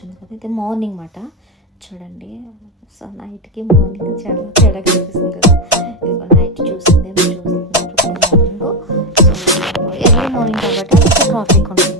వచ్చింది కదా, ఇది మార్నింగ్ మాట చూడండి. సో నైట్కి మార్నింగ్ చాలా తేడా కనిపిస్తుంది కదా. ఇదిగో నైట్ చూసింది చూస్తున్నారు మార్నింగ్. సో ఎర్లీ మార్నింగ్ కాబట్టి అంత ట్రాఫిక్ ఉంటుంది.